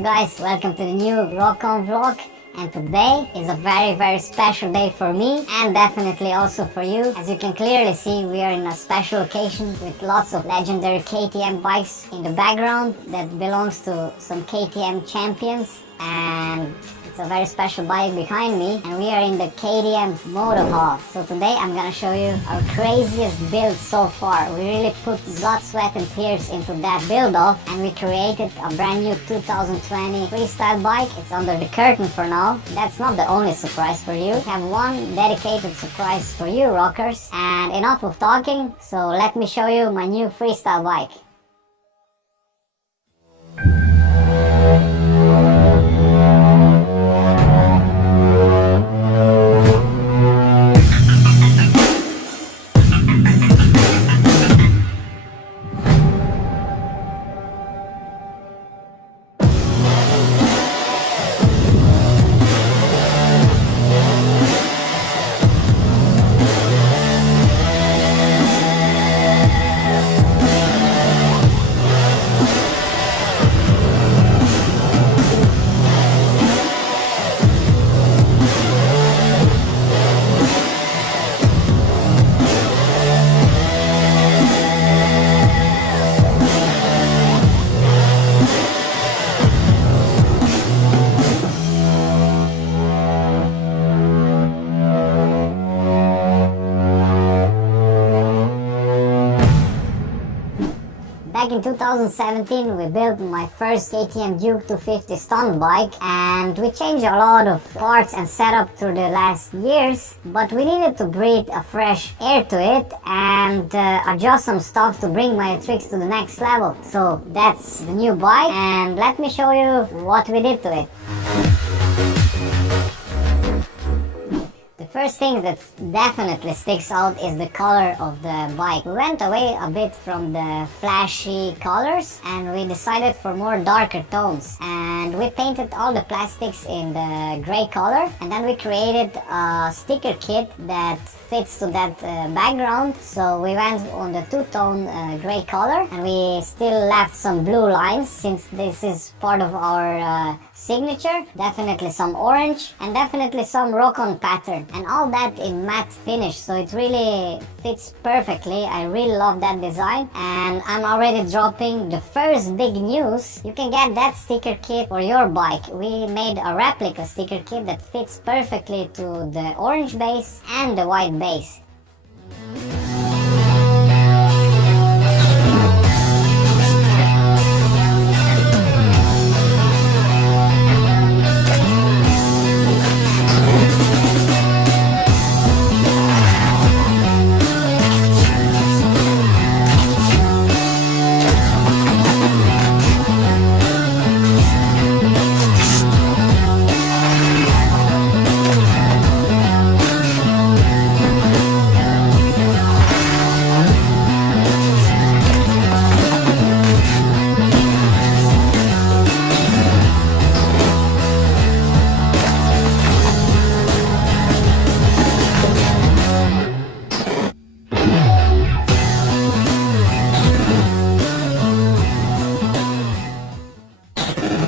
up guys, welcome to the new Rock-On vlog, and today is a very special day for me and definitely also for you. As you can clearly see, we are in a special occasion with lots of legendary KTM bikes in the background that belongs to some KTM champions, and it's a very special bike behind me, and we are in the KTM Moto hall. So today I'm gonna show you our craziest build so far. We really put blood, sweat and tears into that build off, and we created a brand new 2020 freestyle bike. It's under the curtain for now. That's not the only surprise for you. We have one dedicated surprise for you rockers, and enough of talking, so let me show you my new freestyle bike. Back in 2017, we built my first KTM Duke 250 stunt bike, and we changed a lot of parts and setup through the last years, but we needed to breathe a fresh air to it and adjust some stuff to bring my tricks to the next level. So that's the new bike, and let me show you what we did to it. The first thing that definitely sticks out is the color of the bike. We went away a bit from the flashy colors and we decided for more darker tones, and we painted all the plastics in the gray color, and then we created a sticker kit that fits to that background. So we went on the two-tone gray color, and we still left some blue lines since this is part of our signature. Definitely some orange and definitely some Rock-On pattern, and all that in matte finish, so it really fits perfectly. I really love that design, and I'm already dropping the first big news. You can get that sticker kit for your bike. We made a replica sticker kit that fits perfectly to the orange base and the white base.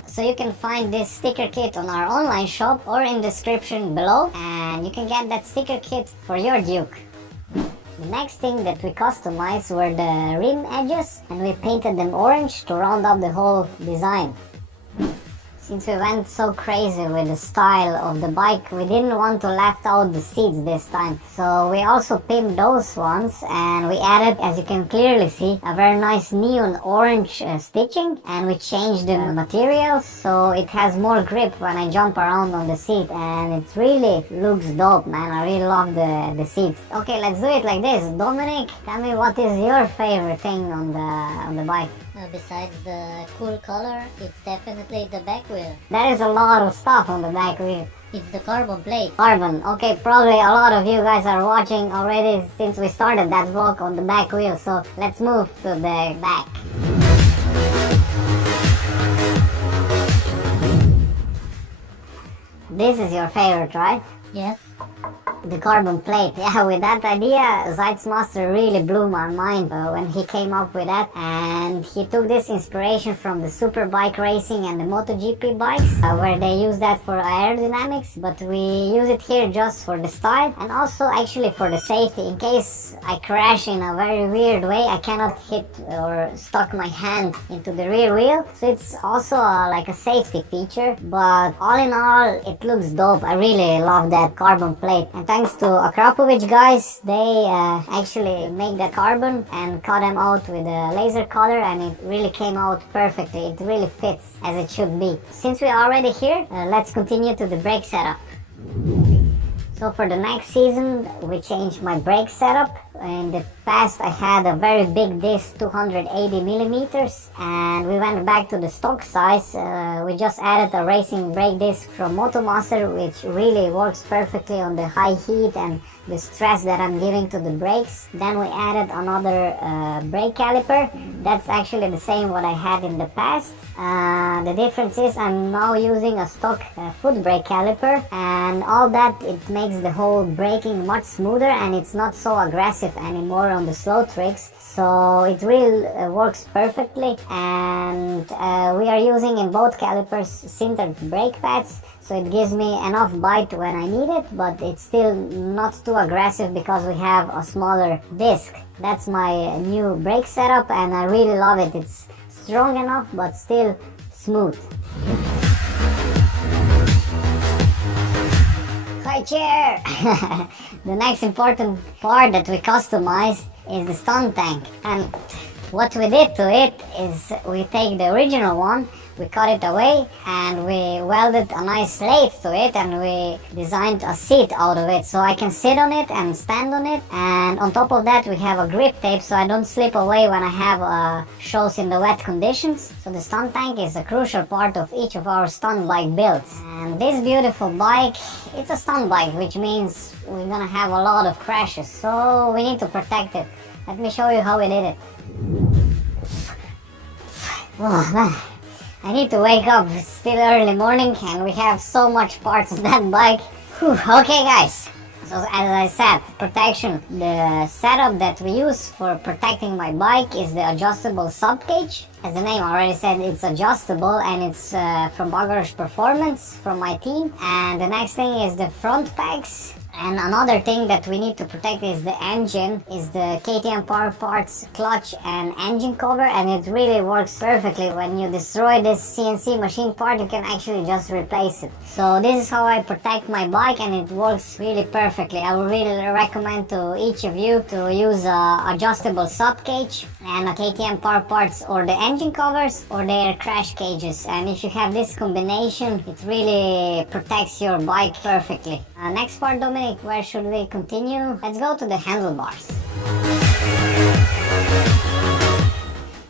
So you can find this sticker kit on our online shop or in the description below, and you can get that sticker kit for your Duke. The next thing that we customized were the rim edges, and we painted them orange to round up the whole design. Since we went so crazy with the style of the bike, we didn't want to left out the seats this time. So we also pimped those ones, and we added, as you can clearly see, a very nice neon orange stitching, and we changed the materials so it has more grip when I jump around on the seat, and it really looks dope, man. I really love the seats. Okay, let's do it like this. Dominic, tell me, what is your favorite thing on the bike? Besides the cool color, it's definitely the back wheel. There is a lot of stuff on the back wheel. It's the carbon plate. Carbon. Okay, probably a lot of you guys are watching already since we started that vlog on the back wheel. So let's move to the back. This is your favorite, right? Yes. the carbon plate. Yeah, with that idea, Zeitzmaster really blew my mind when he came up with that, and he took this inspiration from the superbike racing and the MotoGP bikes, where they use that for aerodynamics, but we use it here just for the style and also actually for the safety. In case I crash in a very weird way, I cannot hit or stuck my hand into the rear wheel, so it's also like a safety feature. But all in all, it looks dope. I really love that carbon plate, and thanks to Akrapovic guys, they actually make that carbon and cut them out with a laser cutter, and it really came out perfectly. It really fits as it should be. Since we're already here, let's continue to the brake setup. So for the next season, we changed my brake setup. In the past, I had a very big disc, 280 millimeters, and we went back to the stock size. We just added a racing brake disc from Moto, which really works perfectly on the high heat and the stress that I'm giving to the brakes. Then we added another brake caliper. That's actually the same what I had in the past. The difference is I'm now using a stock foot brake caliper, and all that, it makes the whole braking much smoother, and it's not so aggressive anymore on the slow tricks. So it really works perfectly, and we are using in both calipers sintered brake pads, so it gives me enough bite when I need it, but it's still not too aggressive because we have a smaller disc. That's my new brake setup, and I really love it. It's strong enough but still smooth. High chair! The next important part that we customized is the STUNT tank, and what we did to it is we take the original one, we cut it away, and we welded a nice slate to it, and we designed a seat out of it so I can sit on it and stand on it. And on top of that, we have a grip tape so I don't slip away when I have shows in the wet conditions. So the STUNT tank is a crucial part of each of our stunt bike builds. And this beautiful bike, it's a stunt bike, which means we're gonna have a lot of crashes, so we need to protect it. Let me show you how we did it. Oh man, I need to wake up. It's still early morning and we have so much parts of that bike. Whew. Okay guys, so as I said, protection. The setup that we use for protecting my bike is the adjustable sub cage. As the name already said, it's adjustable, and it's from Bagarush Performance, from my team. And the next thing is the front pegs. And another thing that we need to protect is the engine, is the KTM Power Parts clutch and engine cover, and it really works perfectly. When you destroy this CNC machine part, you can actually just replace it. So this is how I protect my bike, and it works really perfectly. I would really recommend to each of you to use a adjustable sub cage and a KTM Power Parts or the engine covers or their crash cages. And if you have this combination, it really protects your bike perfectly. Next part, Dominic, where should we continue? Let's go to the handlebars.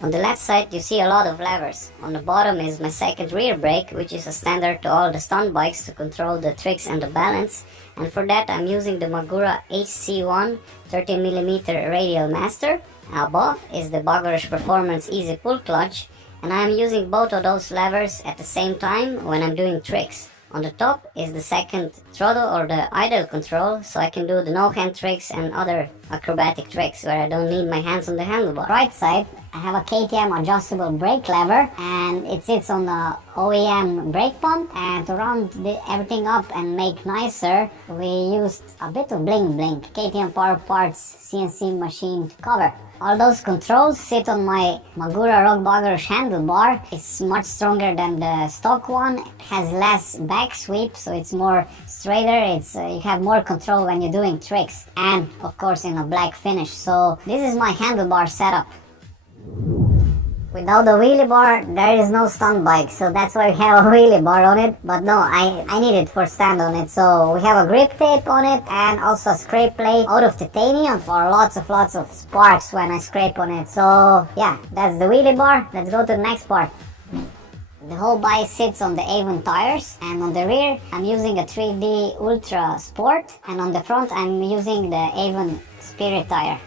On the left side you see a lot of levers. On the bottom is my second rear brake, which is a standard to all the stunt bikes to control the tricks and the balance. And for that I'm using the Magura HC1 13mm radial master. Above is the Bagarush Performance Easy Pull clutch, and I am using both of those levers at the same time when I'm doing tricks. On the top is the second throttle or the idle control, so I can do the no-hand tricks and other acrobatic tricks where I don't need my hands on the handlebar. Right side, I have a KTM adjustable brake lever, and it sits on the OEM brake pump. And to round everything up and make nicer, we used a bit of bling bling, KTM Power Parts CNC machined cover. All those controls sit on my Magura Rock Bagarush handlebar. It's much stronger than the stock one. It has less back sweep, so it's more straighter. You have more control when you're doing tricks, and of course in a black finish. So this is my handlebar setup. Without the wheelie bar, there is no stunt bike, so that's why we have a wheelie bar on it. But no, I need it for stand on it. So we have a grip tape on it and also a scrape plate out of titanium for lots of sparks when I scrape on it. So yeah, that's the wheelie bar. Let's go to the next part. The whole bike sits on the Avon tires, and on the rear I'm using a 3D Ultra Sport, and on the front I'm using the Avon Spirit tire.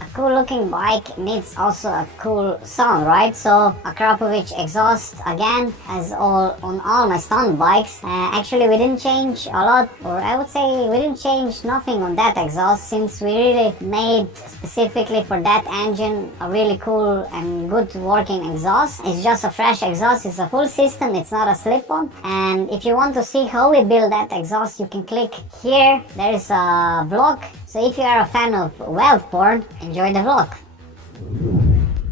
A cool looking bike needs also a cool sound, right? So a Krapovic exhaust again, as on all my stunt bikes. Actually we didn't change a lot, or I would say we didn't change nothing on that exhaust, since we really made specifically for that engine a really cool and good working exhaust. It's just a fresh exhaust, it's a full system, it's not a slip-on. And if you want to see how we build that exhaust, you can click here, there is a vlog. So if you are a fan of weld porn, enjoy the vlog.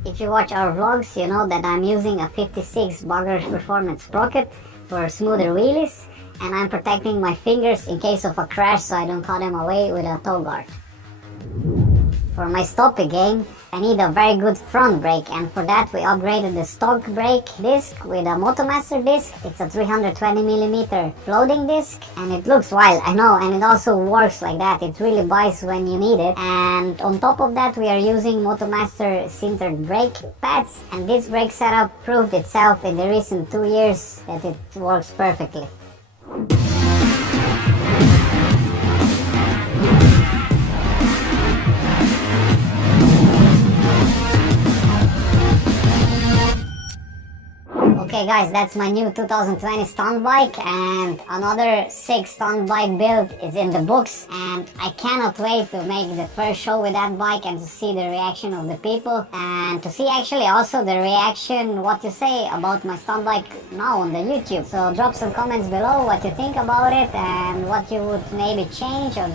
If you watch our vlogs, you know that I'm using a 56 Bugger Performance sprocket for smoother wheelies, and I'm protecting my fingers in case of a crash so I don't cut them away with a toe guard. For my stopping game, I need a very good front brake, and for that we upgraded the stock brake disc with a Motomaster disc. It's a 320mm floating disc, and it looks wild, I know, and it also works like that. It really bites when you need it. And on top of that we are using Motomaster sintered brake pads, and this brake setup proved itself in the recent 2 years that it works perfectly. Okay guys, that's my new 2020 stunt bike, and another 6 stunt bike build is in the books, and I cannot wait to make the first show with that bike and to see the reaction of the people, and to see actually also the reaction, what you say about my stunt bike now on the YouTube. So drop some comments below what you think about it and what you would maybe change, or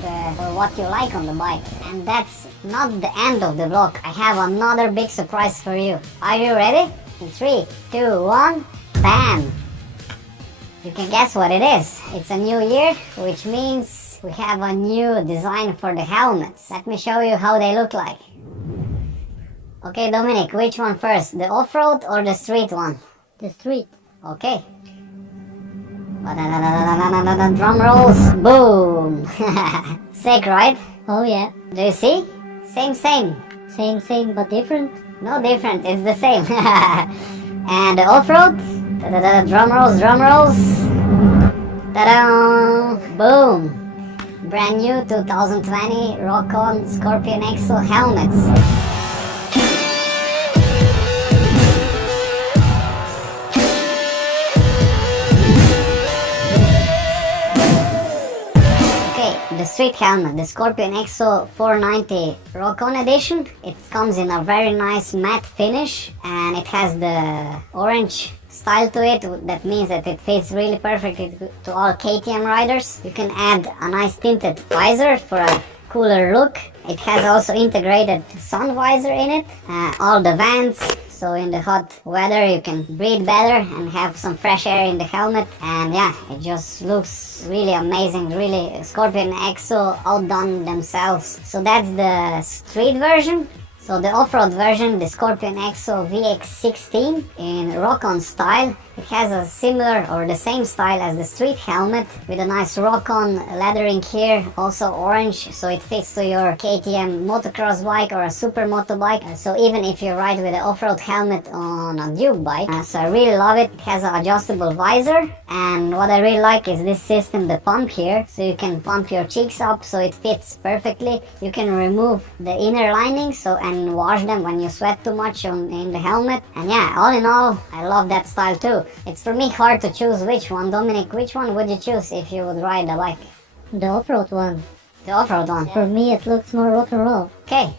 what you like on the bike. And that's not the end of the vlog. I have another big surprise for you. Are you ready? In 3, 2, 1, bam! You can guess what it is. It's a new year, which means we have a new design for the helmets. Let me show you how they look like. Okay, Dominic, which one first? The off-road or the street one? The street. Okay. Drum rolls, boom! Sick, right? Oh yeah. Do you see? Same. Same but different. No different, it's the same. And the off-road, drum rolls. Ta-da! Boom! Brand new 2020 Rock-On Scorpion Exo helmets. The street helmet, the Scorpion Exo 490 Rock-On edition. It comes in a very nice matte finish, and it has the orange style to it. That means that it fits really perfectly to all KTM riders. You can add a nice tinted visor for a cooler look. It has also integrated sun visor in it, all the vents, so in the hot weather you can breathe better and have some fresh air in the helmet. And yeah, it just looks really amazing. Really, Scorpion Exo outdone themselves. So that's the street version. So the off-road version, the Scorpion Exo VX16 in Rock-On style. It has a similar or the same style as the street helmet, with a nice Rock-On lettering here, also orange, so it fits to your KTM motocross bike or a supermoto bike. So even if you ride with an off-road helmet on a Duke bike. So I really love it. It has an adjustable visor, and what I really like is this system, the pump here, so you can pump your cheeks up so it fits perfectly. You can remove the inner linings and wash them when you sweat too much in the helmet. And yeah, all in all, I love that style too. It's for me hard to choose which one. Dominic, which one would you choose if you would ride a bike? The off-road one. The off-road one? For me it looks more rock and roll. Okay.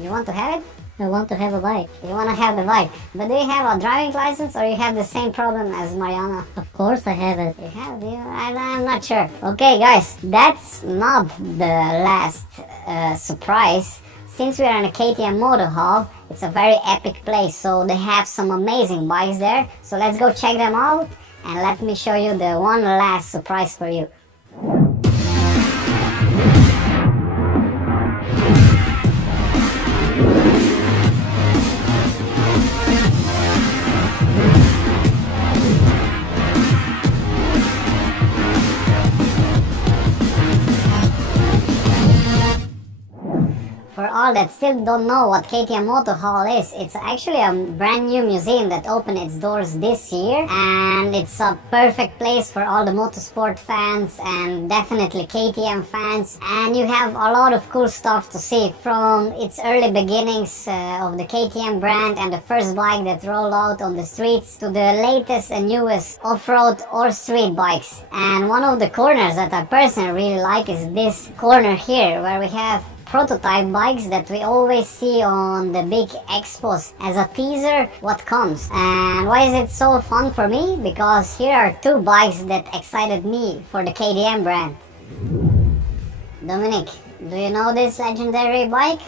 You want to have it? I want to have a bike. You want to have the bike. But do you have a driving license, or you have the same problem as Mariana? Of course I have it. You have? I'm not sure. Okay guys, that's not the last surprise. Since we are in a KTM Moto Hall, it's a very epic place, so they have some amazing bikes there. So let's go check them out, and let me show you the one last surprise for you. For all that still don't know what KTM Moto Hall is, it's actually a brand new museum that opened its doors this year, and it's a perfect place for all the motorsport fans and definitely KTM fans. And you have a lot of cool stuff to see, from its early beginnings of the KTM brand and the first bike that rolled out on the streets to the latest and newest off-road or street bikes. And one of the corners that I personally really like is this corner here, where we have prototype bikes that we always see on the big expos as a teaser what comes. And why is it so fun for me? Because here are two bikes that excited me for the KTM brand. Dominic, do you know this legendary bike?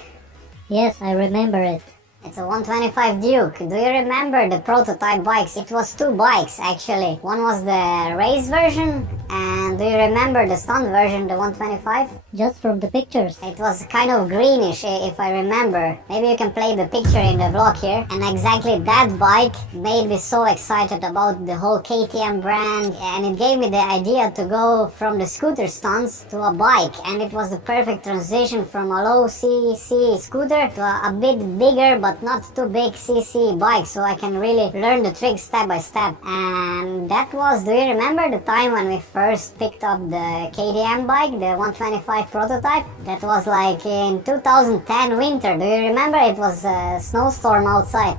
Yes, I remember it. It's a 125 Duke. Do you remember the prototype bikes? It was two bikes actually. One was the race version, and do you remember the stunt version, the 125? Just from the pictures. It was kind of greenish if I remember. Maybe you can play the picture in the vlog here. And exactly that bike made me so excited about the whole KTM brand, and it gave me the idea to go from the scooter stunts to a bike, and it was the perfect transition from a low cc scooter to a bit bigger but not too big cc bike, so I can really learn the tricks step by step. And that was, do you remember the time when we first picked up the KTM bike, the 125 prototype? That was like in 2010 winter. Do you remember? It was a snowstorm outside.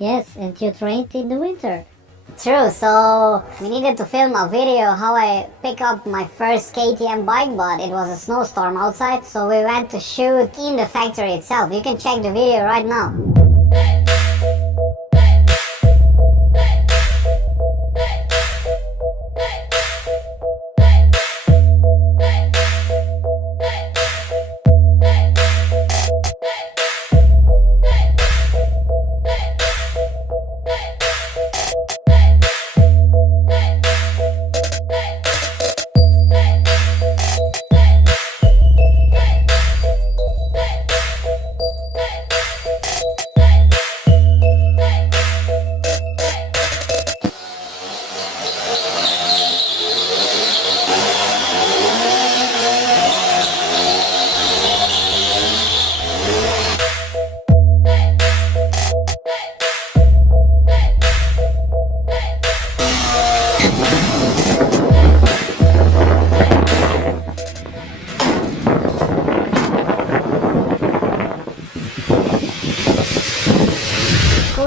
Yes, and you trained in the winter. True, so we needed to film a video how I pick up my first KTM bike, but it was a snowstorm outside, so we went to shoot in the factory itself. You can check the video right now.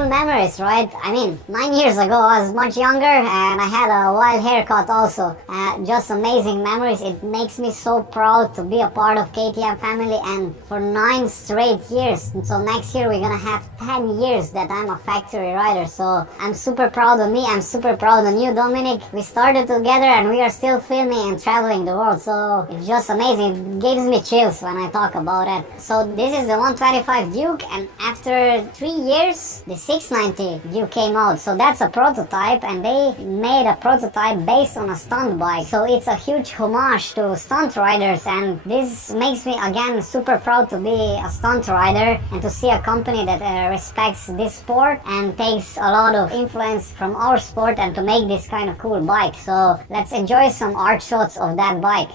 Memories, right? I mean, 9 years ago I was much younger and I had a wild haircut also. Just amazing memories. It makes me so proud to be a part of KTM family, and for 9 straight years. So next year we're gonna have 10 years that I'm a factory rider. So I'm super proud of me. I'm super proud of you, Dominic. We started together and we are still filming and traveling the world. So it's just amazing. It gives me chills when I talk about it. So this is the 125 Duke, and after 3 years the 690 Duke came out. So that's a prototype, and they made a prototype based on a stunt bike. So it's a huge homage to stunt riders, and this makes me again super proud to be a stunt rider and to see a company that respects this sport and takes a lot of influence from our sport and to make this kind of cool bike. So let's enjoy some art shots of that bike.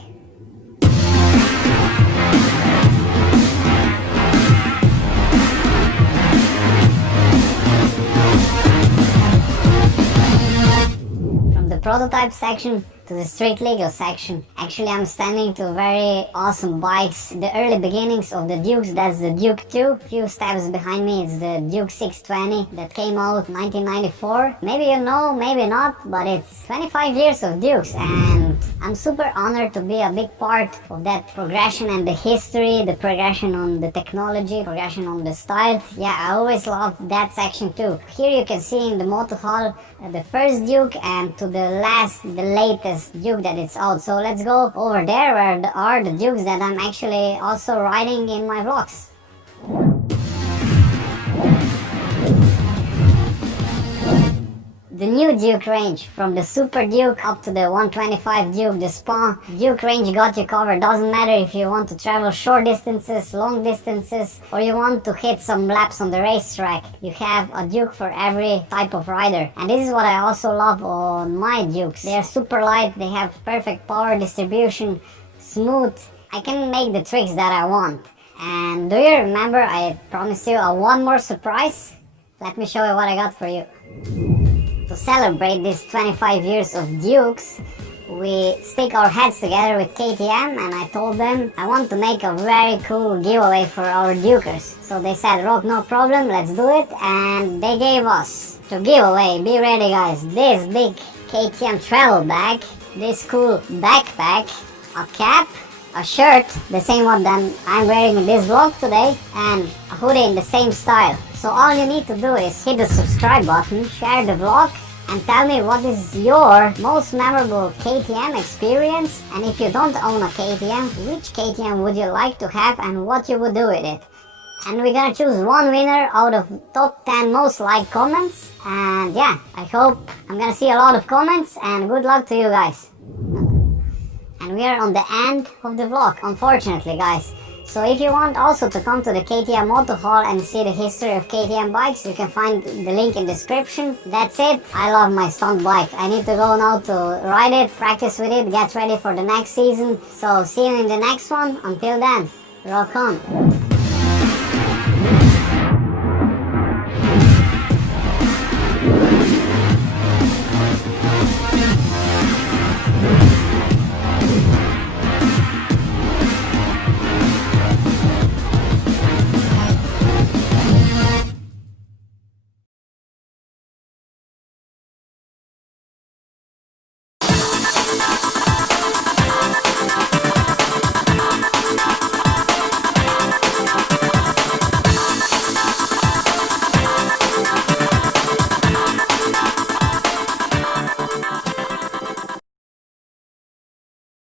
Prototype section to the street legal section. Actually, I'm standing to very awesome bikes. The early beginnings of the Dukes, that's the Duke 2. Few steps behind me is the Duke 620 that came out 1994. Maybe you know, maybe not, but it's 25 years of Dukes, and I'm super honored to be a big part of that progression and the history, the progression on the technology, progression on the style. Yeah, I always love that section too. Here you can see in the Moto Hall the first Duke and to the latest Duke that it's out. So let's go over there where are the Dukes that I'm actually also riding in my vlogs. The new Duke range, from the Super Duke up to the 125 Duke, the Spa Duke range got you covered. Doesn't matter if you want to travel short distances, long distances, or you want to hit some laps on the racetrack. You have a Duke for every type of rider. And this is what I also love on my Dukes. They are super light, they have perfect power distribution, smooth. I can make the tricks that I want. And do you remember I promised you a one more surprise? Let me show you what I got for you. To celebrate these 25 years of Dukes, we stick our heads together with KTM, and I told them I want to make a very cool giveaway for our Dukers. So they said, Rock, no problem, let's do it. And they gave us, to give away, be ready guys, this big KTM travel bag, this cool backpack, a cap, a shirt, the same one that I'm wearing in this vlog today, and a hoodie in the same style. So all you need to do is hit the subscribe button, share the vlog, and tell me what is your most memorable KTM experience, and if you don't own a KTM, which KTM would you like to have and what you would do with it. And we're gonna choose one winner out of top 10 most liked comments, and yeah, I hope I'm gonna see a lot of comments, and good luck to you guys. And we are on the end of the vlog, unfortunately guys. So if you want also to come to the KTM Moto Hall and see the history of KTM bikes, you can find the link in the description. That's it. I love my stunt bike. I need to go now to ride it, practice with it, get ready for the next season. So see you in the next one. Until then, rock on.